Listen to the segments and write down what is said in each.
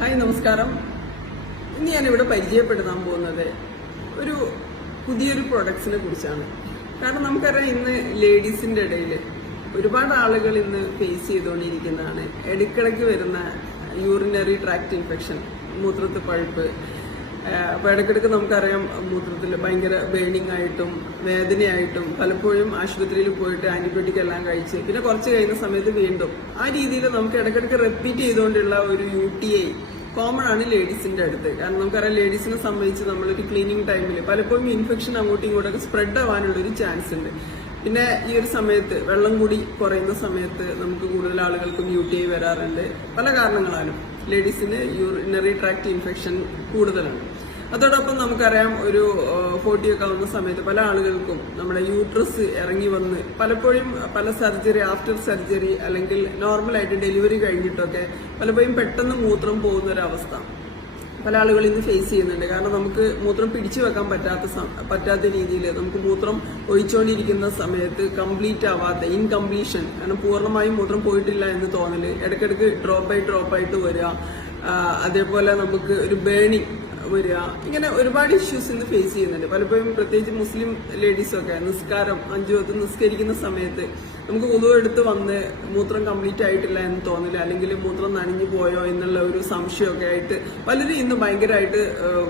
Hi നമസ്കാരം. ഇന്ന് ഞാനിവിടെ പരിചയപ്പെടുത്താൻ പോകുന്നത് ഒരു പുതിയൊരു പ്രൊഡക്ട്സിനെ കുറിച്ചാണ്. കാരണം നമുക്കറിയാം, ഇന്ന് ലേഡീസിന്റെ ഇടയിൽ ഒരുപാട് ആളുകൾ ഇന്ന് ഫേസ് ചെയ്തുകൊണ്ടിരിക്കുന്നതാണ് ഇടയ്ക്കിടയ്ക്ക് വരുന്ന യൂറിനറി ട്രാക്ട് ഇൻഫെക്ഷൻ, മൂത്രത്തിൽ പഴുപ്പ്. അപ്പൊ ഇടയ്ക്കിടയ്ക്ക് നമുക്കറിയാം, മൂത്രത്തിൽ ഭയങ്കര ബേണിംഗ് ആയിട്ടും വേദനയായിട്ടും പലപ്പോഴും ആശുപത്രിയിൽ പോയിട്ട് ആന്റിബയോട്ടിക് എല്ലാം കഴിച്ച് പിന്നെ കുറച്ച് കഴിയുന്ന സമയത്ത് വീണ്ടും ആ രീതിയിൽ നമുക്ക് ഇടയ്ക്കിടയ്ക്ക് റിപ്പീറ്റ് ചെയ്തുകൊണ്ടുള്ള ഒരു UTI കോമൺ ആണ് ലേഡീസിന്റെ അടുത്ത്. കാരണം നമുക്കറിയാം, ലേഡീസിനെ സംബന്ധിച്ച് നമ്മളൊരു ക്ലീനിങ് ടൈമിൽ പലപ്പോഴും ഇൻഫെക്ഷൻ അങ്ങോട്ടും ഇങ്ങോട്ടൊക്കെ സ്പ്രെഡ് ആവാനുള്ള ഒരു ചാൻസ് ഉണ്ട്. പിന്നെ ഈ ഒരു സമയത്ത് വെള്ളം കൂടി കുറയുന്ന സമയത്ത് നമുക്ക് കൂടുതൽ ആളുകൾക്കും UTI വരാറുണ്ട്. പല കാരണങ്ങളാലും ലേഡീസിന് യൂറിനറി ട്രാക്ട് ഇൻഫെക്ഷൻ കൂടുതലാണ്. അതോടൊപ്പം നമുക്കറിയാം, ഒരു 40 ഒക്കെ ആവുന്ന സമയത്ത് പല ആളുകൾക്കും നമ്മുടെ യൂട്രസ് ഇറങ്ങി വന്ന് പലപ്പോഴും പല സർജറി, ആഫ്റ്റർ സർജറി അല്ലെങ്കിൽ നോർമലായിട്ട് ഡെലിവറി കഴിഞ്ഞിട്ടൊക്കെ പലപ്പോഴും പെട്ടെന്ന് മൂത്രം പോകുന്ന ഒരു അവസ്ഥ പല ആളുകൾ ഇന്ന് ഫേസ് ചെയ്യുന്നുണ്ട്. കാരണം നമുക്ക് മൂത്രം പിടിച്ചു വെക്കാൻ പറ്റാത്ത രീതിയിൽ നമുക്ക് മൂത്രം ഒഴിച്ചുകൊണ്ടിരിക്കുന്ന സമയത്ത് കംപ്ലീറ്റ് ആവാത്ത ഇൻകംപ്ലീഷൻ, കാരണം പൂർണ്ണമായും മൂത്രം പോയിട്ടില്ല എന്ന് തോന്നല്, ഇടയ്ക്കിടയ്ക്ക് ഡ്രോപ്പായിട്ട് വരിക, അതേപോലെ നമുക്ക് ഒരു ബേണിംഗ് വരിക, ഇങ്ങനെ ഒരുപാട് ഇഷ്യൂസ് ഇന്ന് ഫേസ് ചെയ്യുന്നുണ്ട്. പലപ്പോഴും പ്രത്യേകിച്ച് മുസ്ലിം ലേഡീസൊക്കെ നിസ്കാരം 5 വക്ത് നിസ്കരിക്കുന്ന സമയത്ത് നമുക്ക് വുളു എടുത്ത് വന്ന് മൂത്രം കംപ്ലീറ്റ് ആയിട്ടില്ല എന്ന് തോന്നില്ല, അല്ലെങ്കിൽ മൂത്രം നനഞ്ഞു പോയോ എന്നുള്ള ഒരു സംശയമൊക്കെ ആയിട്ട് പലരും ഇന്ന് ഭയങ്കരമായിട്ട്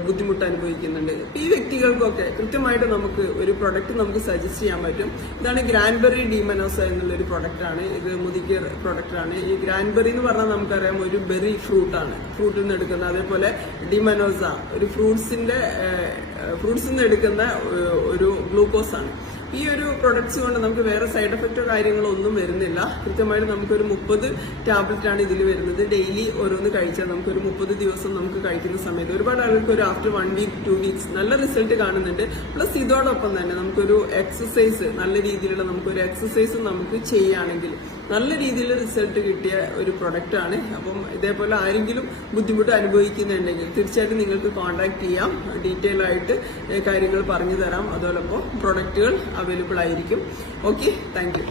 ബുദ്ധിമുട്ട് അനുഭവിക്കുന്നുണ്ട്. ഈ വ്യക്തികൾക്കൊക്കെ കൃത്യമായിട്ട് നമുക്ക് ഒരു പ്രൊഡക്റ്റ് നമുക്ക് സജസ്റ്റ് ചെയ്യാൻ പറ്റും. ഇതാണ് ഗ്രാൻബെറി ഡിമനോസ എന്നുള്ള ഒരു പ്രൊഡക്റ്റാണ്. ഇത് മുദിക്കർ പ്രൊഡക്റ്റാണ്. ഈ ഗ്രാൻബെറി എന്ന് പറഞ്ഞാൽ നമുക്കറിയാം, ഒരു ബെറി ഫ്രൂട്ടാണ്, ഫ്രൂട്ടിൽ നിന്ന് എടുക്കുന്നത്. അതേപോലെ ഡിമനോസ ഒരു ഫ്രൂട്ട്സിൽ നിന്ന് എടുക്കുന്ന ഒരു ഗ്ലൂക്കോസ് ആണ്. ഈ ഒരു പ്രൊഡക്ട്സ് കൊണ്ട് നമുക്ക് വേറെ സൈഡ് എഫക്റ്റോ കാര്യങ്ങളോ ഒന്നും വരുന്നില്ല. കൃത്യമായിട്ട് നമുക്കൊരു 30 ടാബ്ലറ്റ് ആണ് ഇതിൽ വരുന്നത്. ഡെയിലി ഓരോന്ന് കഴിച്ചാൽ നമുക്കൊരു 30 ദിവസം നമുക്ക് കഴിക്കുന്ന സമയത്ത് ഒരുപാട് ആളുകൾക്ക് ഒരു ആഫ്റ്റർ 1 വീക്ക് 2 വീക്സ് നല്ല റിസൾട്ട് കാണുന്നുണ്ട്. പ്ലസ് ഇതോടൊപ്പം തന്നെ നമുക്കൊരു എക്സസൈസ്, നല്ല രീതിയിലുള്ള നമുക്കൊരു എക്സസൈസ് നമുക്ക് ചെയ്യുകയാണെങ്കിൽ നല്ല രീതിയിൽ റിസൾട്ട് കിട്ടിയ ഒരു പ്രൊഡക്റ്റ് ആണ്. അപ്പം ഇതേപോലെ ആരെങ്കിലും ബുദ്ധിമുട്ട് അനുഭവിക്കുന്നുണ്ടെങ്കിൽ തീർച്ചയായിട്ടും നിങ്ങൾക്ക് കോൺടാക്ട് ചെയ്യാം. ഡീറ്റെയിൽ ആയിട്ട് കാര്യങ്ങൾ പറഞ്ഞു തരാം. അതോടൊപ്പം പ്രൊഡക്റ്റുകൾ അവൈലബിൾ ആയിരിക്കും. Okay, thank you.